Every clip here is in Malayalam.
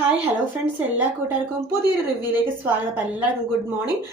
ഹായ് ഹലോ ഫ്രണ്ട്സ് എല്ലാ കൂട്ടുകാർക്കും പുതിയൊരു റിവ്യൂയിലേക്ക് സ്വാഗതം. എല്ലാവർക്കും ഗുഡ് മോർണിംഗ്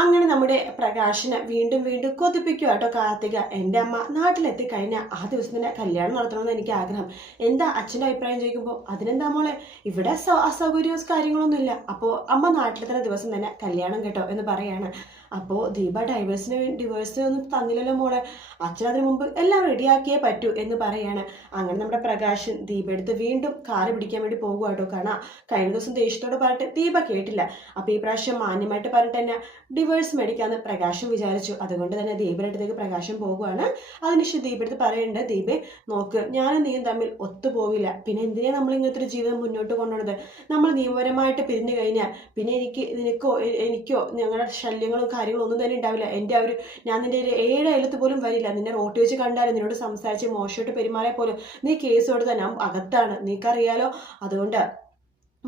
അങ്ങനെ നമ്മുടെ പ്രകാശനെ വീണ്ടും വീണ്ടും കൊതിപ്പിക്കുക കേട്ടോ കാർത്തിക. എന്റെ അമ്മ നാട്ടിലെത്തി കഴിഞ്ഞാൽ ആ ദിവസം തന്നെ കല്യാണം നടത്തണമെന്ന് എനിക്ക് ആഗ്രഹം. എന്താ അച്ഛന്റെ അഭിപ്രായം ചോദിക്കുമ്പോൾ അതിനെന്താ മോളെ? ഇവിടെ അസൗകര്യവും കാര്യങ്ങളൊന്നും കാര്യങ്ങളൊന്നുമില്ല അപ്പോൾ അമ്മ നാട്ടിലെത്തുന്ന ദിവസം തന്നെ കല്യാണം കേട്ടോ എന്ന് പറയാണ്. അപ്പോൾ ദീപ ഡൈവേഴ്സിന് ഡിവേഴ്സിന് ഡിവേഴ്സ് ഒന്നും തന്നില്ലല്ലോ മോളെ. അച്ഛൻ അതിനു മുമ്പ് എല്ലാം റെഡിയാക്കിയേ പറ്റൂ എന്ന് പറയാണ്. അങ്ങനെ നമ്മുടെ പ്രകാശൻ ദീപ എടുത്ത് വീണ്ടും കാറ് പിടിക്കാൻ വേണ്ടി പോകുക കേട്ടോ. കാരണം കഴിഞ്ഞ ദിവസം ദേഷ്യത്തോട് പറഞ്ഞിട്ട് ദീപ കേട്ടില്ല. അപ്പോൾ ഈ പ്രാവശ്യം മാന്യമായിട്ട് പറഞ്ഞിട്ട് തന്നെ ഡിവേഴ്സ് മേടിക്കാമെന്ന് പ്രകാശം വിചാരിച്ചു. അതുകൊണ്ട് തന്നെ ദീപിന്റെ അടുത്തേക്ക് പ്രകാശം പോകുവാണ്. അതിനുശേഷം ദീപെടുത്ത് പറയുന്നുണ്ട് ദീപെ നോക്ക് ഞാനും നീയും തമ്മിൽ ഒത്തുപോവില്ല. പിന്നെ എന്തിനാ നമ്മൾ ഇങ്ങനത്തെ ഒരു ജീവിതം മുന്നോട്ട് കൊണ്ടുപോകുന്നത് നമ്മൾ നിയമപരമായിട്ട് പിരിഞ്ഞു കഴിഞ്ഞാൽ പിന്നെ എനിക്ക് നിനക്കോ എനിക്കോ ഞങ്ങളുടെ ശല്യങ്ങളും കാര്യങ്ങളും ഒന്നും തന്നെ ഉണ്ടാവില്ല. എന്റെ ആ ഒരു ഞാൻ നിന്റെ ഒരു ഏഴ് അയലത്ത് പോലും വരില്ല. നിന്നെ റോട്ട് വെച്ച് കണ്ടാലും നിന്നോട് സംസാരിച്ച് മോശമായിട്ട് പെരുമാറിയാൽ പോലും നീ കേസ് കൊടുത്താൽ ഞാൻ അകത്താണ്. നീക്കറിയാലോ അതുകൊണ്ട്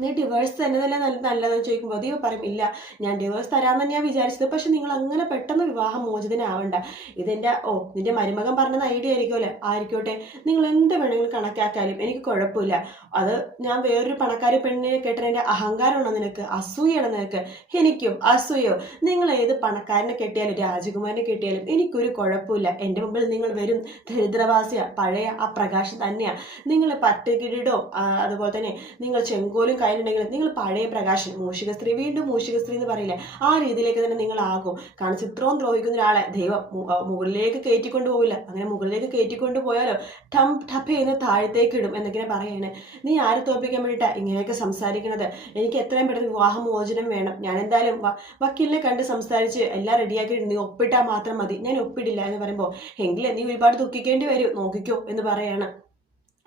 നീ ഡിവേഴ്സ് തന്നെ തന്നെ നല്ല നല്ലതെന്ന് ചോദിക്കുമ്പോൾ ദീപ പറയും ഇല്ല ഞാൻ ഡിവേഴ്സ് തരാമെന്ന് തന്നെയാണ് വിചാരിച്ചത് പക്ഷെ നിങ്ങൾ അങ്ങനെ പെട്ടെന്ന് വിവാഹം മോചിതനാവണ്ട. ഇതെന്റെ ഓ നിന്റെ മരുമകൻ പറഞ്ഞത് ഐഡിയ ആയിരിക്കുമല്ലോ? ആയിരിക്കോട്ടെ. നിങ്ങൾ എന്ത് വേണമെങ്കിലും കണക്കാക്കാലും എനിക്ക് കുഴപ്പമില്ല. അത് ഞാൻ വേറൊരു പണക്കാരി പെണ്ണിനെ കേട്ടതിന്റെ അഹങ്കാരമാണോ നിനക്ക്? അസൂയാണോ നിനക്ക്? എനിക്കും അസൂയോ നിങ്ങൾ ഏത് പണക്കാരനെ കെട്ടിയാലും രാജകുമാരനെ കെട്ടിയാലും എനിക്കൊരു കുഴപ്പമില്ല. എന്റെ മുമ്പിൽ നിങ്ങൾ വരും ദരിദ്രവാസിയ. പഴയ ആ പ്രകാശം തന്നെയാണ് നിങ്ങൾ പട്ടുകിരീടോ അതുപോലെ തന്നെ നിങ്ങൾ ചെങ്കോലും കയ്യിലുണ്ടെങ്കിൽ നിങ്ങൾ പഴയ പ്രകാശൻ മൂഷിക സ്ത്രീ വീണ്ടും മൂഷിക സ്ത്രീ എന്ന് പറയില്ലേ? ആ രീതിയിലേക്ക് തന്നെ നിങ്ങൾ ആകും കാരണം ചിത്രവും ദ്രോഹിക്കുന്ന ഒരാളെ ദൈവം മുകളിലേക്ക് കയറ്റിക്കൊണ്ട് പോവില്ല. അങ്ങനെ മുകളിലേക്ക് കയറ്റിക്കൊണ്ട് പോയാലോ ടം ടപ്പ് ചെയ്യുന്ന താഴത്തേക്ക് ഇടും എന്നൊക്കെയാണ് പറയണേ. നീ ആരെ തോപ്പിക്കാൻ വേണ്ടിയിട്ടാ ഇങ്ങനെയൊക്കെ സംസാരിക്കണത്? എനിക്ക് എത്രയും പെട്ടെന്ന് വിവാഹമോചനം വേണം. ഞാൻ എന്തായാലും വക്കീലിനെ കണ്ട് സംസാരിച്ച് എല്ലാം റെഡിയാക്കി നീ ഒപ്പിട്ടാൽ മാത്രം മതി. ഞാൻ ഒപ്പിടില്ല എന്ന് പറയുമ്പോൾ എങ്കിലും നീ ഒരുപാട് ദുഃഖിക്കേണ്ടി വരും. നോക്കിക്കോ എന്ന് പറയാണ്.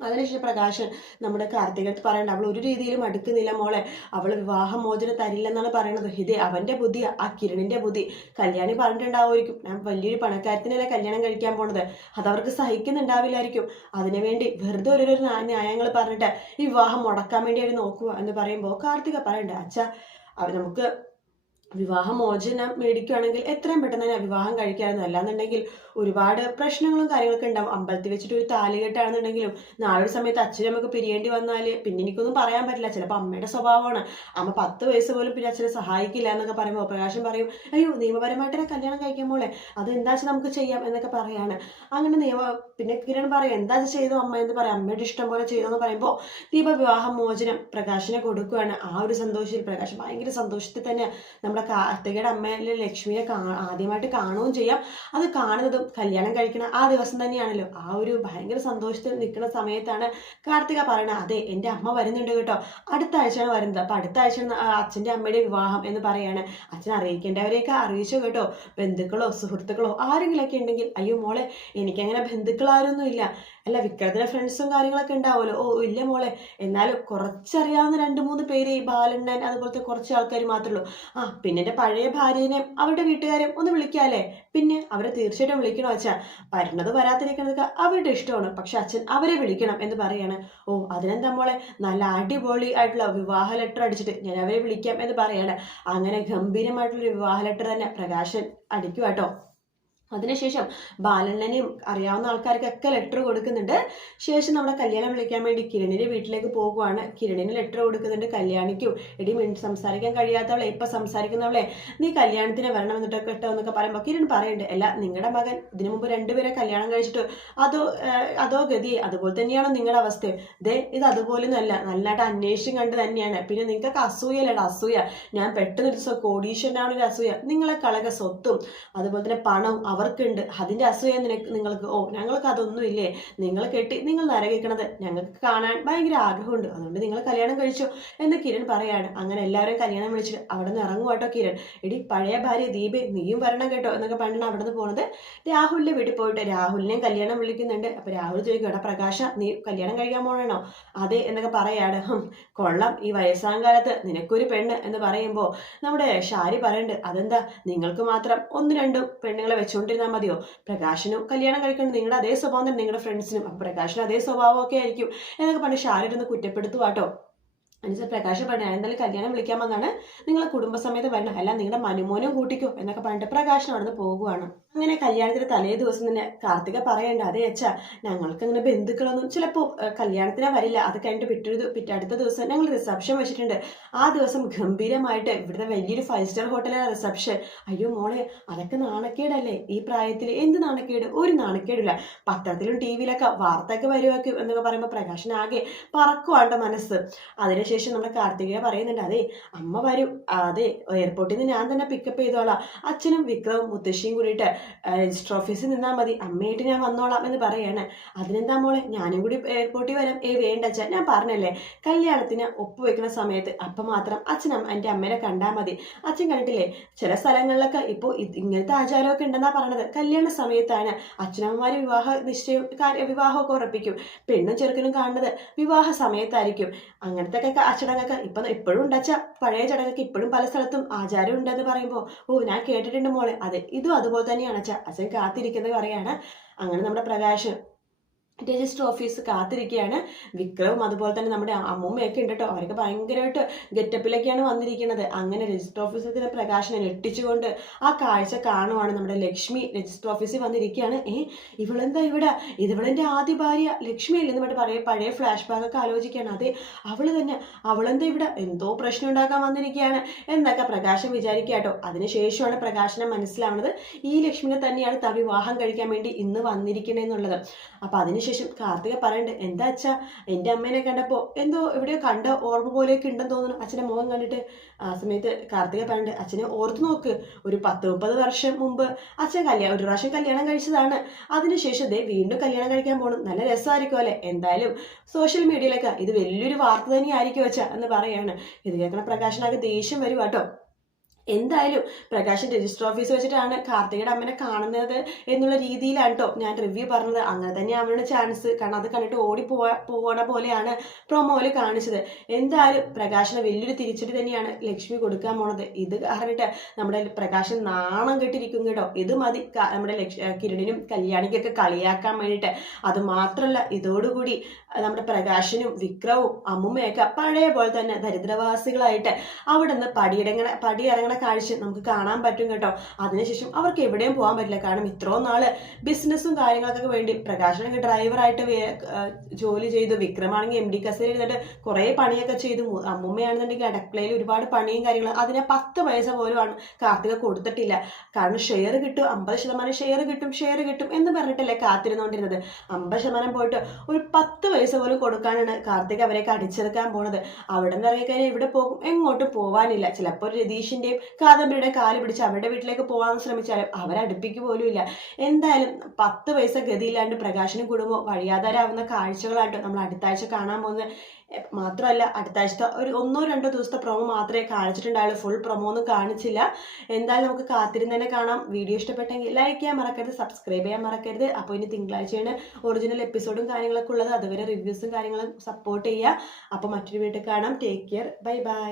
അതിനുശേഷം പ്രകാശൻ നമ്മുടെ കാർത്തികത്ത് പറയണ്ട അവൾ ഒരു രീതിയിലും അടുക്കുന്നില്ല മോളെ. അവൾ വിവാഹമോചനം തരില്ലെന്നാണ് പറയുന്നത് ഇത് അവന്റെ ബുദ്ധി ആ കിരണിന്റെ ബുദ്ധി. കല്യാണി പറഞ്ഞിട്ടുണ്ടാവുമായിരിക്കും. ഞാൻ വലിയൊരു പണക്കാരത്തിനല്ലേ കല്യാണം കഴിക്കാൻ പോണത്. അതവർക്ക് സഹിക്കുന്നുണ്ടാവില്ലായിരിക്കും. അതിനുവേണ്ടി വെറുതെ ഒരു ന്യായങ്ങൾ പറഞ്ഞിട്ട് ഈ വിവാഹം മുടക്കാൻ വേണ്ടി അവർ നോക്കുക എന്ന് പറയുമ്പോൾ കാർത്തിക പറയണ്ട അച്ഛാ അവ നമുക്ക് വിവാഹമോചനം മേടിക്കുകയാണെങ്കിൽ എത്രയും പെട്ടെന്ന് തന്നെ വിവാഹം കഴിക്കാമായിരുന്നു. അല്ലാന്നുണ്ടെങ്കിൽ ഒരുപാട് പ്രശ്നങ്ങളും കാര്യങ്ങളൊക്കെ ഉണ്ടാവും. അമ്പലത്തിൽ വെച്ചിട്ട് ഒരു താലി കെട്ടാണെന്നുണ്ടെങ്കിലും നാളെ ഒരു സമയത്ത് അച്ഛനും നമുക്ക് പിരിയേണ്ടി വന്നാൽ പിന്നെ എനിക്കൊന്നും പറയാൻ പറ്റില്ല. ചിലപ്പോൾ അമ്മയുടെ സ്വഭാവമാണ്. അമ്മ പത്ത് വയസ്സ് പോലും പിന്നെ അച്ഛനെ സഹായിക്കില്ല എന്നൊക്കെ പറയുമ്പോൾ പ്രകാശം പറയും അയ്യോ നിയമപരമായിട്ട് കല്യാണം കഴിക്കാൻ പോലെ അത് എന്താ വെച്ചാൽ നമുക്ക് ചെയ്യാം? എന്നൊക്കെ പറയാണ്. അങ്ങനെ നിയമ പിന്നെ കിരൺ പറയും എന്താ ചെയ്തു അമ്മ? എന്ന് പറയും. അമ്മയുടെ ഇഷ്ടം പോലെ ചെയ്തു എന്ന് പറയുമ്പോൾ ദീപ വിവാഹ മോചനം പ്രകാശിനെ കൊടുക്കുകയാണ് ആ ഒരു സന്തോഷത്തിൽ പ്രകാശം ഭയങ്കര സന്തോഷത്തിൽ തന്നെ നമ്മുടെ കാർത്തികയുടെ അമ്മയിലെ ലക്ഷ്മിയെ കാ ആദ്യമായിട്ട് കാണുകയും ചെയ്യാം. അത് കാണുന്നതും കല്യാണം കഴിക്കണ ആ ദിവസം തന്നെയാണല്ലോ. ആ ഒരു ഭയങ്കര സന്തോഷത്തിൽ നിൽക്കുന്ന സമയത്താണ് കാർത്തിക പറയണത് അതെ എന്റെ അമ്മ വരുന്നുണ്ട് കേട്ടോ. അടുത്ത ആഴ്ചയാണ് വരുന്നത്. അപ്പം അടുത്ത ആഴ്ച അച്ഛന്റെ അമ്മയുടെ വിവാഹം എന്ന് പറയാണ്. അച്ഛൻ അറിയിക്കേണ്ടവരെയൊക്കെ അറിയിച്ചു കേട്ടോ. ബന്ധുക്കളോ സുഹൃത്തുക്കളോ ആരെങ്കിലുമൊക്കെ ഉണ്ടെങ്കിൽ അയ്യോ മോളെ എനിക്കങ്ങനെ ബന്ധുക്കളാരൊന്നും ഇല്ല. അല്ല വിക്രത്തിന്റെ ഫ്രണ്ട്സും കാര്യങ്ങളൊക്കെ ഉണ്ടാവുമല്ലോ. ഓ ഇല്ല മോളെ. എന്നാലും കുറച്ചറിയാവുന്ന രണ്ട് മൂന്ന് പേര് ഈ ബാലണ്ണൻ അതുപോലത്തെ കുറച്ച് ആൾക്കാർ മാത്രമേ ഉള്ളൂ. ആ പിന്നെ എന്റെ പഴയ ഭാര്യനെ അവരുടെ വീട്ടുകാരെ ഒന്ന് വിളിക്കാല്ലേ പിന്നെ അവരെ തീർച്ചയായിട്ടും വിളിക്കണോ അച്ഛാ? വരണത് വരാതിരിക്കണതൊക്കെ അവരുടെ ഇഷ്ടമാണ്. പക്ഷെ അച്ഛൻ അവരെ വിളിക്കണം എന്ന് പറയാണ്. ഓ അതിനെന്താ മോളെ? നല്ല അടിപൊളി ആയിട്ടുള്ള വിവാഹ ലെറ്റർ അടിച്ചിട്ട് ഞാൻ അവരെ വിളിക്കാം എന്ന് പറയാണ്. അങ്ങനെ ഗംഭീരമായിട്ടുള്ള വിവാഹ ലെറ്റർ തന്നെ പ്രകാശൻ അടിക്കുക കേട്ടോ അതിനുശേഷം ബാലണ്ണനെയും അറിയാവുന്ന ആൾക്കാർക്കൊക്കെ ലെറ്റർ കൊടുക്കുന്നുണ്ട്. ശേഷം നമ്മുടെ കല്യാണം വിളിക്കാൻ വേണ്ടി കിരണിന്റെ വീട്ടിലേക്ക് പോകുവാണ്. കിരണിന് ലെറ്റർ കൊടുക്കുന്നുണ്ട് കല്യാണിക്കും. എടി മിൻ സംസാരിക്കാൻ കഴിയാത്തവളെ ഇപ്പൊ സംസാരിക്കുന്നവളെ നീ കല്യാണത്തിന് വരണം എന്നിട്ടൊക്കെ കേട്ടോ എന്നൊക്കെ പറയുമ്പോൾ കിരൺ പറയുന്നുണ്ട് അല്ല നിങ്ങളുടെ മകൻ ഇതിനു മുമ്പ് രണ്ടുപേരെ കല്യാണം കഴിച്ചിട്ട് അതോ അതോ ഗതി അതുപോലെ തന്നെയാണോ നിങ്ങളുടെ അവസ്ഥ? ദേ ഇത് അതുപോലൊന്നുമല്ല നല്ലതായിട്ട് അന്വേഷിച്ചും കണ്ട് തന്നെയാണ്. പിന്നെ നിങ്ങൾക്കൊക്കെ അസൂയല്ലേടാ അസൂയ. ഞാൻ പെട്ടെന്ന് ഒരു കോടീശ്വരനാണ് ഒരു അസൂയ. നിങ്ങളെ കളക സ്വത്തും അതുപോലെ തന്നെ പണവും അവർക്കുണ്ട്. അതിന്റെ അസൂയ നിനക്ക് നിങ്ങൾക്ക് ഓ ഞങ്ങൾക്ക് അതൊന്നും ഇല്ലേ നിങ്ങൾ കെട്ടി നിങ്ങൾ നരകിക്കണത് ഞങ്ങൾക്ക് കാണാൻ ഭയങ്കര ആഗ്രഹമുണ്ട്. അതുകൊണ്ട് നിങ്ങൾ കല്യാണം കഴിച്ചോ എന്ന് കിരൺ പറയാണ്. അങ്ങനെ എല്ലാവരെയും കല്യാണം വിളിച്ചിട്ട് അവിടെ നിന്ന് ഇറങ്ങും കേട്ടോ കിരൺ. എടി പഴയ ഭാര്യ ദീപേ നീയും വരണം കേട്ടോ എന്നൊക്കെ പറഞ്ഞാണ് അവിടെ നിന്ന് പോണത്. രാഹുലിന്റെ വീട്ടിൽ പോയിട്ട് രാഹുലിനെയും കല്യാണം വിളിക്കുന്നുണ്ട്. അപ്പൊ രാഹുൽ ചോദിക്കും എടാ പ്രകാശ നീ കല്യാണം കഴിക്കാൻ പോകണോ അതെ എന്നൊക്കെ പറയാണ്. കൊള്ളം. ഈ വയസ്സാം കാലത്ത് നിനക്കൊരു പെണ്ണ് എന്ന് പറയുമ്പോൾ നമ്മുടെ ഷാരി പറയുന്നുണ്ട് അതെന്താ? നിങ്ങൾക്ക് മാത്രം ഒന്ന് രണ്ടും പെണ്ണുങ്ങളെ വെച്ചുകൊണ്ടിരുന്നാൽ മതിയോ? പ്രകാശനും കല്യാണം കഴിക്കണം. നിങ്ങളുടെ അതേ സ്വഭാവം തന്നെ നിങ്ങളുടെ ഫ്രണ്ട്സിനും അപ്പൊ പ്രകാശനും അതേ സ്വഭാവമൊക്കെ ആയിരിക്കും. എന്നൊക്കെ പറഞ്ഞ് ഷാരി കുറ്റപ്പെടുത്തുവാട്ടോ. അനുസരിച്ച് പ്രകാശ് പറഞ്ഞു എന്തായാലും കല്യാണം വിളിക്കാൻ വന്നാണ്. നിങ്ങൾ കുടുംബസമേതം വരണം. അല്ല നിങ്ങളുടെ മനുമോനും കൂട്ടിക്കോ എന്നൊക്കെ പറഞ്ഞിട്ട് പ്രകാശൻ അവിടെ നിന്ന് പോകുവാണ്. അങ്ങനെ കല്യാണത്തിന്റെ തലേ ദിവസം തന്നെ കാർത്തിക പറയണ്ട അതേ അച്ഛാ ഞങ്ങൾക്ക് അങ്ങനെ ബന്ധുക്കളൊന്നും ചിലപ്പോൾ കല്യാണത്തിന് വരില്ല. അത് കഴിഞ്ഞിട്ട് പിറ്റൊരു പിറ്റേ അടുത്ത ദിവസം ഞങ്ങൾ റിസപ്ഷൻ വെച്ചിട്ടുണ്ട്. ആ ദിവസം ഗംഭീരമായിട്ട് ഇവിടുത്തെ വലിയൊരു ഫൈവ് സ്റ്റാർ ഹോട്ടലിലെ റിസപ്ഷൻ അയ്യോ മോളെ അതൊക്കെ നാണക്കേടല്ലേ? ഈ പ്രായത്തിൽ എന്ത് നാണക്കേട്? ഒരു നാണക്കേടില്ല പത്രത്തിലും ടി വിയിലൊക്കെ വാർത്തയൊക്കെ വരുവാക്കും എന്നൊക്കെ പറയുമ്പോൾ പ്രകാശനാകെ പറക്കുവാണ്ട മനസ്സ്. അതിനുശേഷം നമ്മുടെ കാർത്തികയെ പറയുന്നുണ്ട് അതെ അമ്മ വരും. അതെ എയർപോർട്ടിൽ നിന്ന് ഞാൻ തന്നെ പിക്കപ്പ് ചെയ്തോളാം. അച്ഛനും വിക്രവും മുത്തശ്ശിയും കൂടിയിട്ട് രജിസ്റ്റർ ഓഫീസിൽ നിന്നാൽ മതി. അമ്മയായിട്ട് ഞാൻ വന്നോളാം എന്ന് പറയാണ്. അതിനെന്താ മോളെ? ഞാനും കൂടി എയർപോർട്ടിൽ വരാം. ഏ വേണ്ട അച്ഛാ ഞാൻ പറഞ്ഞല്ലേ? കല്യാണത്തിന് ഒപ്പുവെക്കുന്ന സമയത്ത് അപ്പം മാത്രം അച്ഛൻ എന്റെ അമ്മേനെ കണ്ടാൽ മതി. അച്ഛൻ കണ്ടിട്ടില്ലേ? ചില സ്ഥലങ്ങളിലൊക്കെ ഇപ്പോൾ ഇങ്ങനത്തെ ആചാരമൊക്കെ ഉണ്ടെന്നാണ് പറയണത്. കല്യാണ സമയത്താണ് അച്ഛനമ്മമാര് വിവാഹ നിശ്ചയം വിവാഹമൊക്കെ ഉറപ്പിക്കും. പെണ്ണും ചെറുക്കനും കാണുന്നത് വിവാഹ സമയത്തായിരിക്കും. അങ്ങനത്തെ ഒക്കെ ചടങ്ങൊക്കെ ഇപ്പം ഇപ്പോഴും ഉണ്ടച്ച പഴയ ചടങ്ങൊക്കെ ഇപ്പോഴും പല സ്ഥലത്തും ആചാരം ഉണ്ടെന്ന് പറയുമ്പോൾ ഓ ഞാൻ കേട്ടിട്ടുണ്ട് മോളെ. അതെ ഇതും അതുപോലെ തന്നെയാണ് അച്ഛൻ അച്ഛൻ കാത്തിരിക്കുന്നത് പറയാണ്. അങ്ങനെ നമ്മുടെ പ്രകാശ് രജിസ്റ്റർ ഓഫീസ് കാത്തിരിക്കുകയാണ്. വിക്രവും അതുപോലെ തന്നെ നമ്മുടെ അമ്മൂമ്മയൊക്കെ ഉണ്ട് കേട്ടോ. അവരൊക്കെ ഭയങ്കരമായിട്ട് ഗെറ്റപ്പിലൊക്കെയാണ് വന്നിരിക്കുന്നത്. അങ്ങനെ രജിസ്റ്റർ ഓഫീസിൽ പ്രകാശനെ ഞെട്ടിച്ചുകൊണ്ട് ആ കാഴ്ച കാണുവാണ് നമ്മുടെ ലക്ഷ്മി രജിസ്റ്റർ ഓഫീസിൽ വന്നിരിക്കുകയാണ്. ഏ ഇവളെന്താ ഇവിടെ? ഇതിവളെന്റെ ആദ്യ ഭാര്യ ലക്ഷ്മി അല്ലെന്ന് പറഞ്ഞിട്ട് പറയ പഴയ ഫ്ലാഷ് ബാക്കൊക്കെ ആലോചിക്കുകയാണ്. അതെ അവൾ തന്നെ. അവളെന്താ ഇവിടെ? എന്തോ പ്രശ്നം ഉണ്ടാക്കാൻ വന്നിരിക്കുകയാണ് എന്നൊക്കെ പ്രകാശം വിചാരിക്കുക കേട്ടോ. അതിനുശേഷമാണ് പ്രകാശനം മനസ്സിലാവുന്നത്. ഈ ലക്ഷ്മിനെ തന്നെയാണ് വിവാഹം കഴിക്കാൻ വേണ്ടി ഇന്ന് വന്നിരിക്കണേന്നുള്ളത്. അപ്പൊ അതിനുശേഷം ശേഷം കാർത്തിക പറയണ്ട് എന്താ അച്ഛാ എന്റെ അമ്മേനെ കണ്ടപ്പോൾ എന്തോ എവിടെയോ കണ്ട ഓർമ്മ പോലെയൊക്കെ ഉണ്ടെന്ന് തോന്നുന്നു. അച്ഛന്റെ മുഖം കണ്ടിട്ട് ആ സമയത്ത് കാർത്തിക പറയണ്ട് അച്ഛനെ ഓർത്തു നോക്ക് ഒരു പത്ത് മുപ്പത് വർഷം മുമ്പ് അച്ഛൻ കല്യാണം ഒരു പ്രാവശ്യം കല്യാണം കഴിച്ചതാണ്. അതിനുശേഷം ദേ വീണ്ടും കല്യാണം കഴിക്കാൻ പോകണം നല്ല രസമായിരിക്കും അല്ലേ? എന്തായാലും സോഷ്യൽ മീഡിയയിലൊക്കെ ഇത് വലിയൊരു വാർത്ത തന്നെയായിരിക്കും അച്ഛ എന്ന് പറയാണ്. ഇത് കേൾക്കണ പ്രകാശനാകെ ദേഷ്യം വരും കേട്ടോ. എന്തായാലും പ്രകാശൻ രജിസ്റ്റർ ഓഫീസ് വെച്ചിട്ടാണ് കാർത്തികയുടെ അമ്മനെ കാണുന്നത് എന്നുള്ള രീതിയിലാണ് കേട്ടോ ഞാൻ റിവ്യൂ പറഞ്ഞത്. അങ്ങനെ തന്നെ അവരുടെ ചാൻസ് കാരണം അത് കണ്ടിട്ട് ഓടി പോവാ പോകണ പോലെയാണ് പ്രൊമോയിൽ കാണിച്ചത്. എന്തായാലും പ്രകാശന് വലിയൊരു തിരിച്ചടി തന്നെയാണ് ലക്ഷ്മി കൊടുക്കാൻ പോണത്. ഇത് അറിഞ്ഞിട്ട് നമ്മുടെ പ്രകാശൻ നാണം കെട്ടിരിക്കും കേട്ടോ. ഇത് മതി. നമ്മുടെ ലക്ഷ കിരണിനും കല്യാണിക്കൊക്കെ കളിയാക്കാൻ വേണ്ടിയിട്ട് അത് മാത്രമല്ല ഇതോടുകൂടി നമ്മുടെ പ്രകാശനും വിക്രവും അമ്മുമ്മയൊക്കെ പഴയ പോലെ തന്നെ ദരിദ്രവാസികളായിട്ട് അവിടെ നിന്ന് പടിയിടങ്ങണ പടിയിറങ്ങണ കാഴ്ച നമുക്ക് കാണാൻ പറ്റും കേട്ടോ. അതിനുശേഷം അവർക്ക് എവിടെയും പോകാൻ പറ്റില്ല. കാരണം ഇത്രയും നാൾ ബിസിനസ്സും കാര്യങ്ങൾക്കൊക്കെ വേണ്ടി പ്രകാശനൊക്കെ ഡ്രൈവറായിട്ട് ജോലി ചെയ്തു. വിക്രമാണെങ്കിൽ എം ഡി കസേര ഇരുന്നിട്ട് കുറേ പണിയൊക്കെ ചെയ്തു. അമ്മുമ്മയാണെന്നുണ്ടെങ്കിൽ അടക്കളയിൽ ഒരുപാട് പണിയും കാര്യങ്ങളും. അതിനെ പത്ത് പൈസ പോലുമാണ് കാർത്തിക കൊടുത്തിട്ടില്ല. കാരണം ഷെയർ കിട്ടും. അമ്പത് ശതമാനം ഷെയർ കിട്ടും ഷെയർ കിട്ടും എന്ന് പറഞ്ഞിട്ടല്ലേ കാത്തിരുന്നുകൊണ്ടിരുന്നത്. അമ്പത് ശതമാനം പോയിട്ട് ഒരു പത്ത് പൈസ പോലും കൊടുക്കാനാണ് കാർത്തിക് അവരെയൊക്കെ അടിച്ചെടുക്കാൻ പോണത്. അവിടെ നിന്ന് ഇറങ്ങിക്കഴിഞ്ഞാൽ ഇവിടെ പോകും? എങ്ങോട്ടും പോവാനില്ല. ചിലപ്പോൾ രതീഷിന്റെയും കാദംബരിയുടെ കാൽ പിടിച്ച് അവരുടെ വീട്ടിലേക്ക് പോകാൻ ശ്രമിച്ചാലും അവരടുപ്പിക്ക് പോലും ഇല്ല. എന്തായാലും പത്ത് പൈസ ഗതിയില്ലാണ്ട് പ്രകാശനും കുടുംബവും വഴിയാധാരാവുന്ന കാഴ്ചകളായിട്ട് നമ്മൾ അടുത്താഴ്ച കാണാൻ പോകുന്നത്. മാത്രമല്ല അടുത്ത ആഴ്ച ഒരു ഒന്നോ രണ്ടോ ദിവസത്തെ പ്രൊമോ മാത്രമേ കാണിച്ചിട്ടുണ്ടായുള്ളൂ. ഫുൾ പ്രൊമോ ഒന്നും കാണിച്ചില്ല. എന്തായാലും നമുക്ക് കാത്തിരുന്ന് തന്നെ കാണാം. വീഡിയോ ഇഷ്ടപ്പെട്ടെങ്കിൽ ലൈക്ക് ചെയ്യാൻ മറക്കരുത് സബ്സ്ക്രൈബ് ചെയ്യാൻ മറക്കരുത്. അപ്പോൾ ഇനി തിങ്കളാഴ്ചയാണ് ഒറിജിനൽ എപ്പിസോഡും കാര്യങ്ങളൊക്കെ ഉള്ളത്. അതുവരെ റിവ്യൂസും കാര്യങ്ങളും സപ്പോർട്ട് ചെയ്യുക. അപ്പോൾ മറ്റൊരു വീട്ടിൽ കാണാം. Take care bye bye